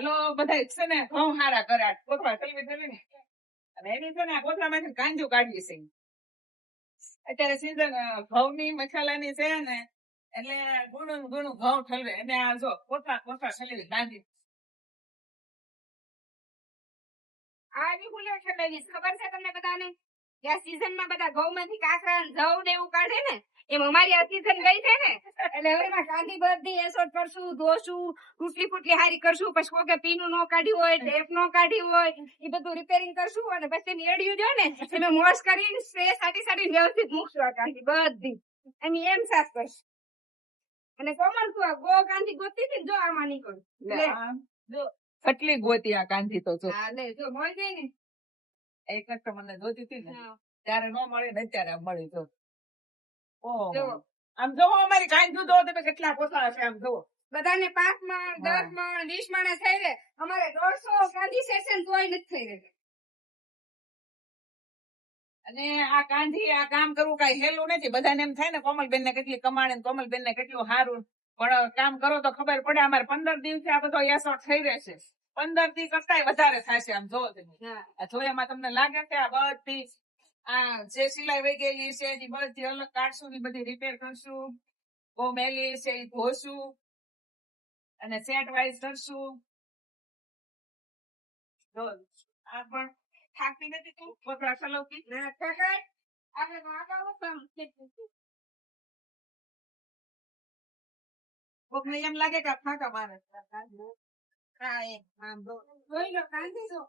હાલો બધા છે ને ઘઉં હારા કરાટ કોથળા ઠલવી ઠલવી ને અને એની છે ને આ કોથળામાંથી કાંજુ કાઢી છે અત્યારે સીઝન ઘઉંની મસાલાની છે ને એટલે ગુણું ગુણું ઘઉં ઠલવે અને આ જો કોથળા કોથળા ઠલવી કાંજી આ વિહુલ્યો છે બેની ખબર છે તમને બધાને કે આ સીઝનમાં બધા ઘઉંમાંથી કાકરા જવ ને એવું કાઢે ને એમ અમારી આ સીઝન ગઈ છે ને એટલે હવે એમાં કાંદી બધી એસોટ કરશું ધોશું તૂટલી ફૂટલી હારી કરશું પછી કોકે પીનું નો કાઢ્યું હોય ટેપ નો કાઢ્યું હોય એ બધું રિપેરિંગ કરશું અને પછી એની એડિયું જો ને એમે વોશ કરીને સ્પ્રે સાટી વ્યવસ્થિત મૂકશું આ કાંદી બધી એની એમ સાફ કરશું અને કોમલ તું આ ગો કાંદી ગોતી હતી જો આમાં નીકળ જો કેટલી ગોતી આ કાંધી તો જો હા લે જો મળી ગઈ ને એક મને જોતી હતી ને ત્યારે ન મળી ને અત્યારે મળી જો આમ જોવો અમારી કાંધું જો તમે કેટલા કોથળા છે આમ જોવો બધાને 5 માં 10 માં 20 માં થઈ રહે અમારે 150 કાંધી સેશન તોય નથી થઈ રહે અને આ કાંધી આ કામ કરવું કઈ હેલું નથી બધાને એમ થાય ને કોમલબેન ને કેટલી કમાણી ને કોમલબેન ને કેટલું સારું પણ કામ કરો તો ખબર પડે અમારે 15 દિવસે આ બધો એસોટ થઈ રહેશે 15 દી કરતા વધારે થશે આમ જોવો તમે જોયામાં તમને લાગે કે આ બધી આ જે સિલાઈ વહી ગયેલી છે એની બધી અલગ કાઢશું ને બધી રિપેર કરશું બહુ મેલી છે એ ધોશું અને સેટ વાઇઝ કરશું આ પણ થાકતી નથી તું કોથળા સલવતી ના કાકા આપણે વાગાવો કોક ને એમ લાગે કે ફાંકા મારે હા એ આમ જોઈ લો કાંધી જો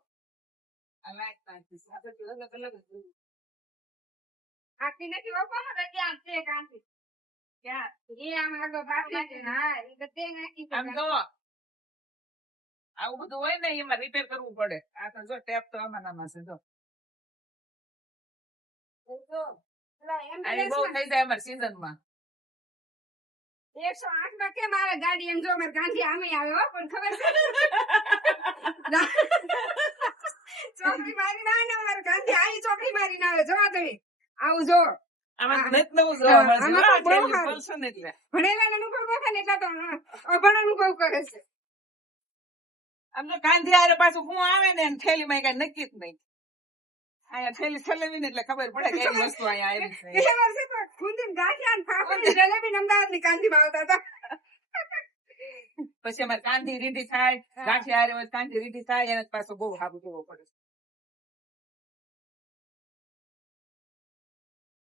અલગ કાંધી આ તો અલગ અલગ આખી નથી બાપા હવે ત્યાં છે કાંધી ક્યાં એ આમ આગળ બાકી છે હા એ બધે નાખી આમ જો આવું બધું હોય ને એમાં રિપેર કરવું પડે આ તો જો ટેપ તો આમાં છે જો બહુ થઈ જાય અમારી સીઝન માં 108 માં કેમ આવે ગાડી એમ જો મારે ગાંધી આમે આવે હો પણ ખબર છે ચોકડી મારી ના આવે મારે ગાંધી આવી ચોકડી મારી ના આવે જોવા તમે આવું જો ભણેલા અનુભવ કરે ને એટલા તો અભણ અનુભવ કરે છે આમ તો કાંધી આરે પાછું હું આવે ને થેલી માં કઈ નક્કી જ નહીં અહીંયા થેલી ચલાવી ને એટલે ખબર પડે કે એની વસ્તુ અહીંયા આવી છે એ વર્ષે તો ખુંદીને ગાંઠિયા ફાફડી જલેબી અમદાવાદ ની કાંધી માં આવતા હતા પછી અમારે કાંધી રીઢી થાય ગાંઠિયા આરે કાંધી રીઢી થાય એને પાછું બહુ સારું જોવું પડે